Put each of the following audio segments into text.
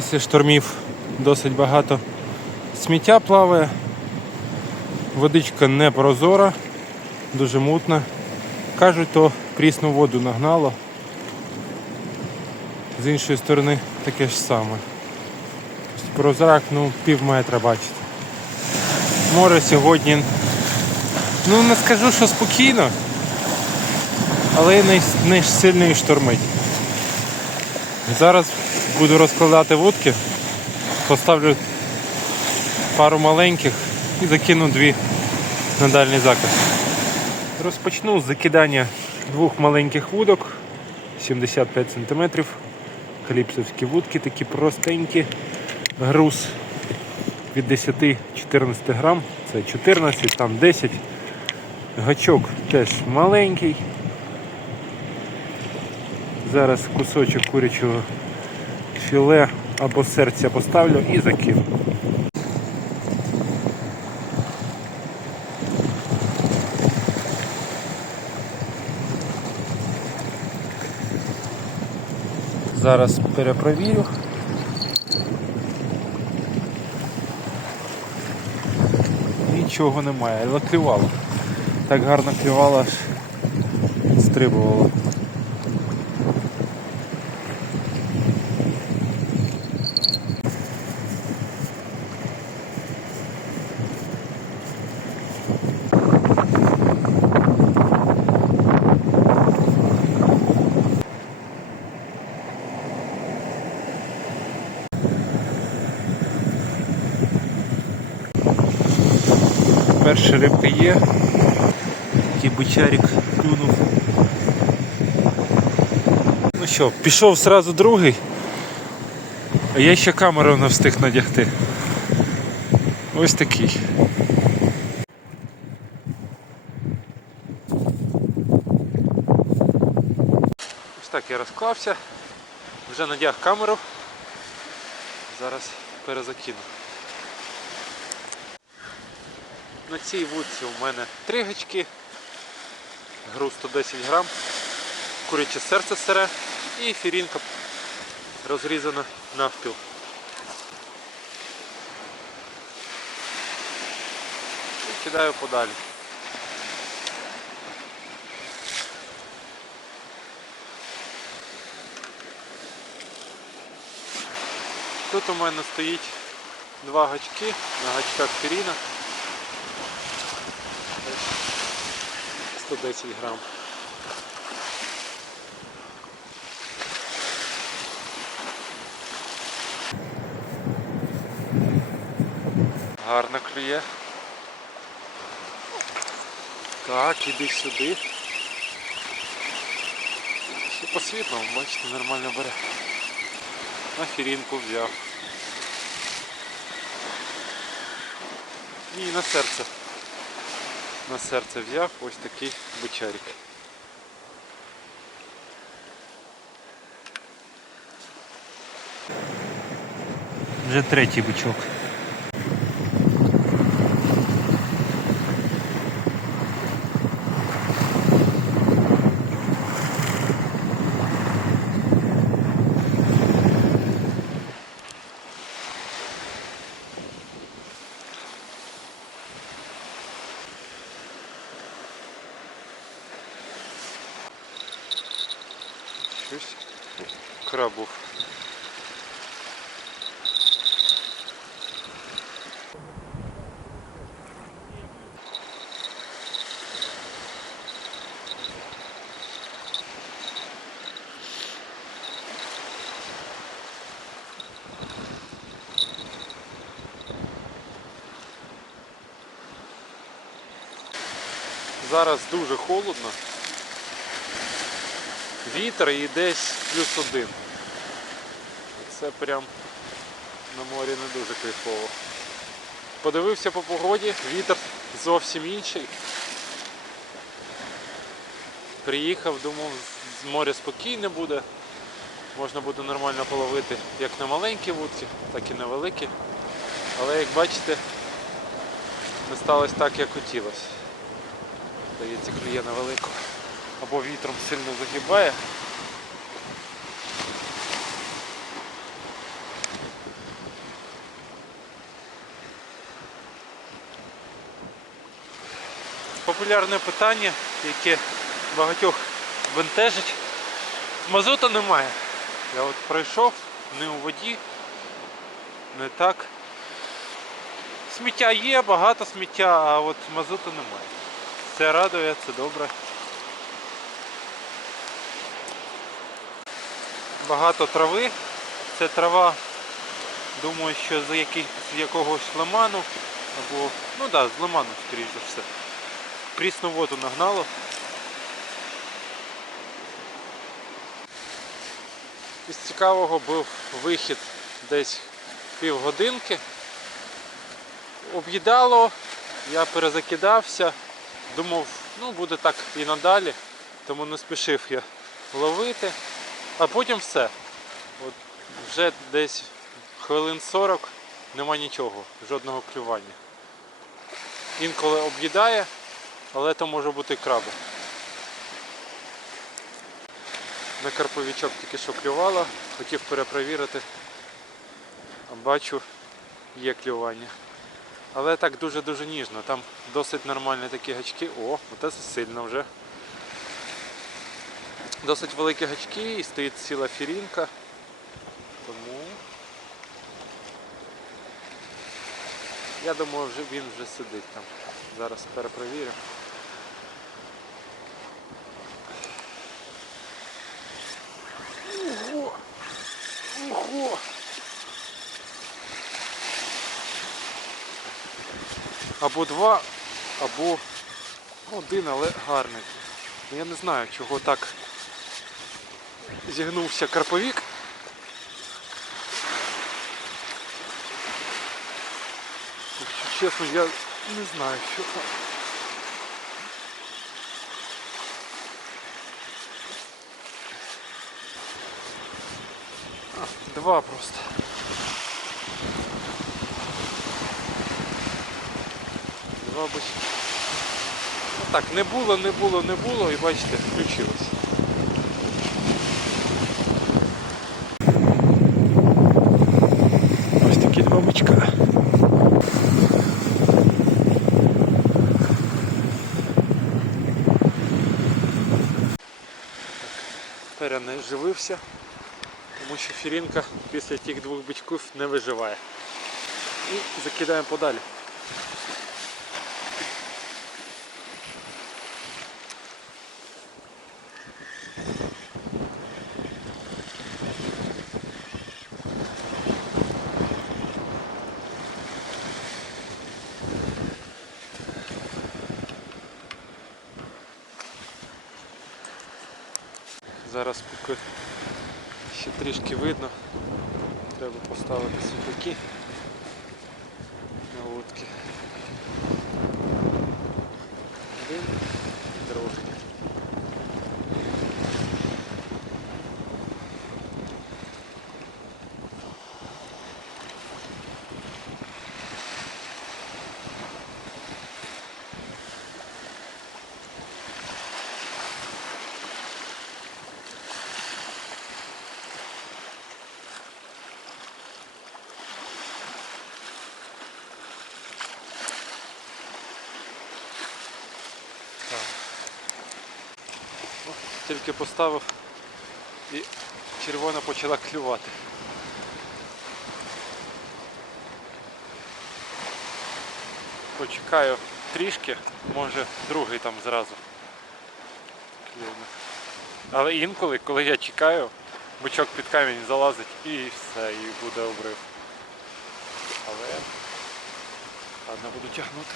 Після штормів досить багато сміття плаває. Водичка не прозора, дуже мутна. Кажуть, то прісну воду нагнало. З іншої сторони таке ж саме. Тобто Прозрак, ну, пів метра бачите. Море сьогодні, ну не скажу, що спокійно, але не, не сильно штормить. Зараз буду розкладати вудки, поставлю пару маленьких і закину дві на дальній заказ. Розпочну з закидання двох маленьких вудок 75 см. Каліпсовські вудки такі простенькі. Груз від 10-14 грам. Це 14, там 10. Гачок теж маленький. Зараз кусочок курячого філе або серця поставлю і закину. Зараз перепровірю. Нічого немає, але клювало. Так гарно клювало, аж стрибувало. Перша рибка є. Такий бучарик клюнув. Ну що, пішов сразу другий, а я ще камеру не встиг надягти. Ось такий. Ось так я розклався, вже надяг камеру. Зараз перезакину. На цій вудці у мене три гачки, груз 110 грам, куряче серце сире і фірінка розрізана навпіл. І кидаю подалі. Тут у мене стоїть два гачки на гачках фіріна. 110 грам. Гарно клює. Так, іди сюди. Ще по світлому, бачите, нормально бере. На фірінку взяв. І на серце на серце взяв ось такий бичарик. Вже третій бичок. Щось краб був. Зараз дуже холодно. Вітер і десь плюс один. Це прям на морі не дуже кайфово. Подивився по погоді, вітер зовсім інший. Приїхав, думав, моря спокійне буде. Можна буде нормально половити як на маленькі вудки, так і на великі. Але як бачите, не сталося так, як хотілося здається, клює на велику. Або вітром сильно загибає. Популярне питання, яке багатьох бентежить. Мазута немає. Я от пройшов, не у воді, не так. Сміття є, багато сміття, а от мазута немає. Це радує, це добре. Багато трави. Це трава, думаю, що з, якогось лиману або, ну так, да, з лиману, скоріш за все. Прісну воду нагнало. Із цікавого був вихід десь півгодинки. Об'їдало, я перезакидався, думав, ну буде так і надалі, тому не спішив я ловити. А потім все. От вже десь хвилин 40 нема нічого, жодного клювання. Інколи об'їдає, але то може бути краби. На карповичок тільки що клювало, хотів перепровірити. А Бачу, є клювання. Але так дуже-дуже ніжно. Там досить нормальні такі гачки. О, оце сильно вже. Досить великі гачки і стоїть ціла фірінка. Тому я думаю, вже він вже сидить там. Зараз перепровірю. Або два, або один, але гарний. Я не знаю, чого так зігнувся карповік. Якщо чесно, я не знаю, що там. Два просто. Бачки. Ну так, не було, не було, не було і бачите, включилось. Ось такі два бичка. Тепер не живився, тому що фірінка після тих двох бичків не виживає. І закидаємо подалі. Зараз поки ще трішки видно, треба поставити світляки на лодки. Один, другий. Так. О, Тільки поставив і червона почала клювати. Почекаю трішки, може другий там зразу. клюне. Але інколи, коли я чекаю, бичок під камінь залазить і все, і буде обрив. Але ладно, буду тягнути.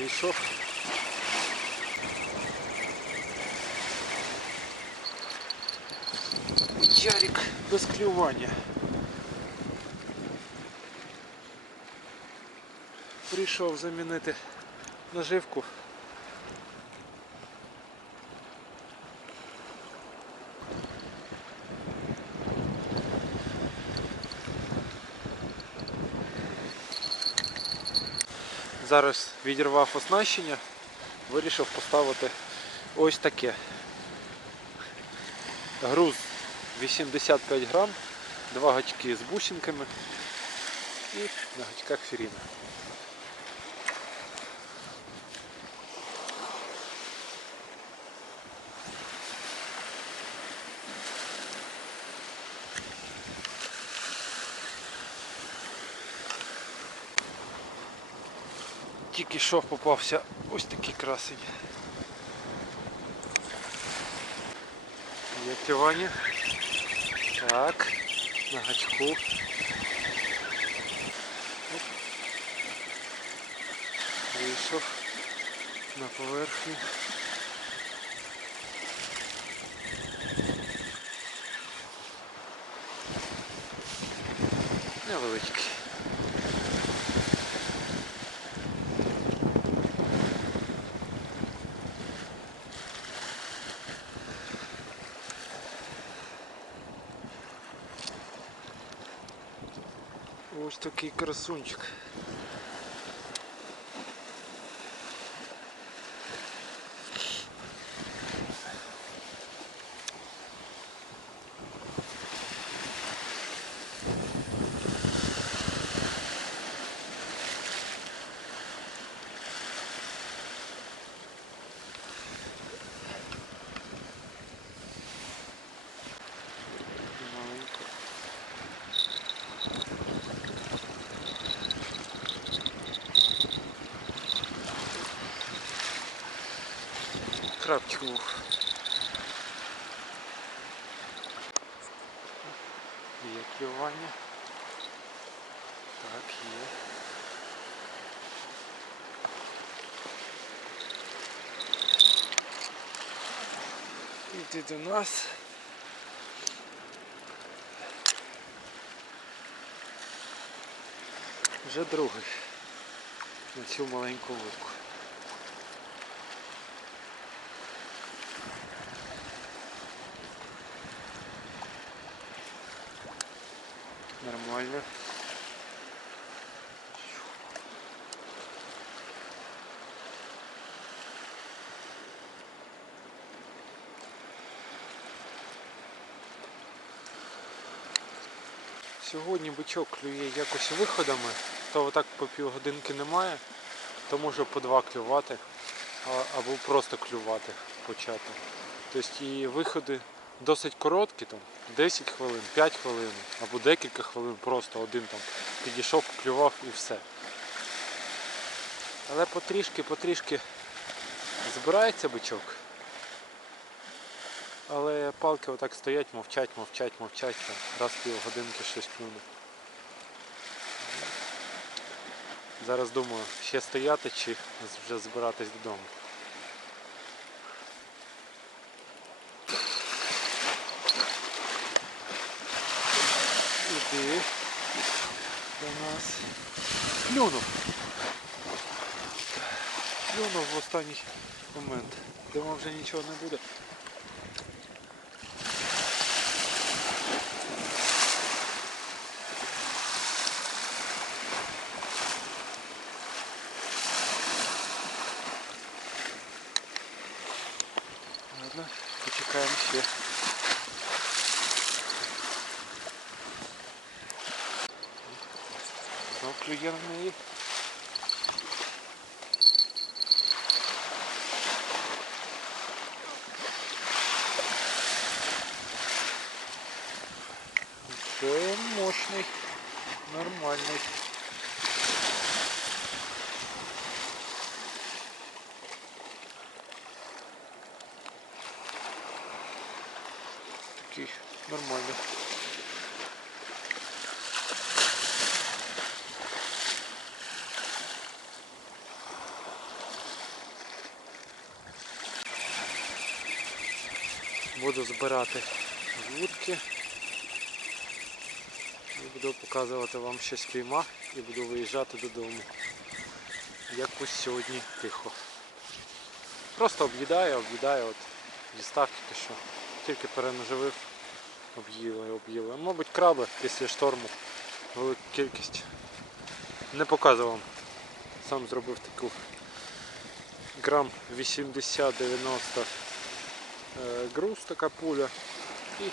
Вийшов. Ярик без клювання. Прийшов замінити наживку. Зараз відірвав оснащення, вирішив поставити ось таке. Груз 85 грам, два гачки з бусинками і на гачках фіріна. Тільки що попався ось такий красень. Є клювання. Так, на гачку. Вийшов на поверхню. Невеличкий. Такий красунчик. Крапчик був. Є клювання. Так, є. Іди до нас. Вже другий на цю маленьку вудку. Нормально. Сьогодні бичок клює якось виходами, то отак по півгодинки немає, то може по два клювати, або просто клювати почати. Тобто і виходи досить короткі, там 10 хвилин, 5 хвилин, або декілька хвилин, просто один там підійшов, клював і все. Але потрішки, потрішки збирається бичок. Але палки отак стоять, мовчать, мовчать, мовчать, раз півгодинки щось клюне. Зараз думаю, ще стояти чи вже збиратись додому. Іди до нас. Клюнув. Клюнув в останній момент. Думав вже нічого не буде. Ладно, почекаємо ще. Знов клює на неї. Це мощний, нормальний. Такий нормальний. Буду збирати вудки. І буду показувати вам щось піймах і буду виїжджати додому. Якось сьогодні тихо. Просто об'їдаю, об'їдаю, от дістав тільки що. Тільки перенаживив, об'їли, об'їли. Мабуть, краби після шторму велика кількість. Не показував. Сам зробив таку грам 80-90 е, груз така пуля і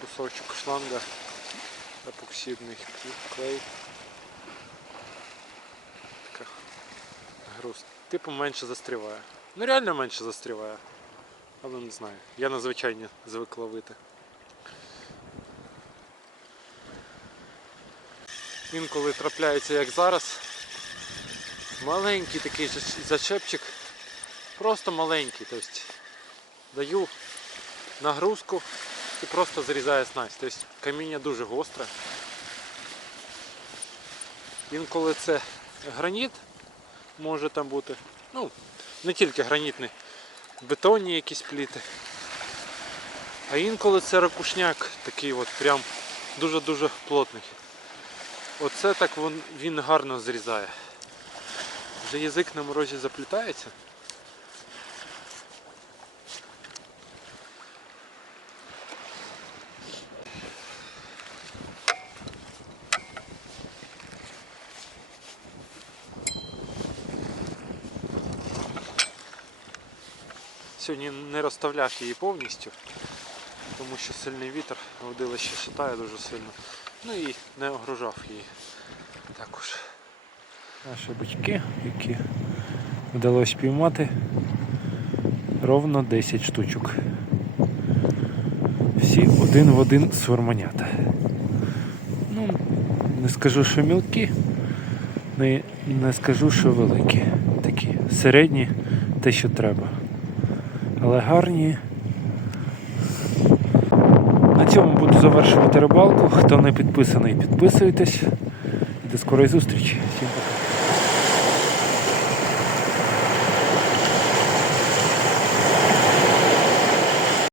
кусочок шланга епоксидний клей. Така груз. Типу менше застріває. Ну реально менше застріває. Але не знаю. Я на звичайні звик ловити. Інколи трапляється, як зараз. Маленький такий зачепчик. Просто маленький. Тобто даю нагрузку і просто зрізає снасть. Тобто каміння дуже гостре. Інколи це граніт може там бути. Ну, не тільки гранітний, бетонні якісь пліти. А інколи це ракушняк такий от прям дуже-дуже плотний. Оце так він гарно зрізає. Вже язик на морозі заплітається. Сьогодні не розставляв її повністю, тому що сильний вітер, водилище шатає дуже сильно. Ну і не огружав її також. Наші бички, які вдалося піймати, ровно 10 штучок. Всі один в один сворманята. Ну, не скажу, що мілкі, не, не скажу, що великі. Такі середні, те, що треба. Але гарні. На цьому буду завершувати рибалку. Хто не підписаний, підписуйтесь. І до скорої зустрічі. Всім.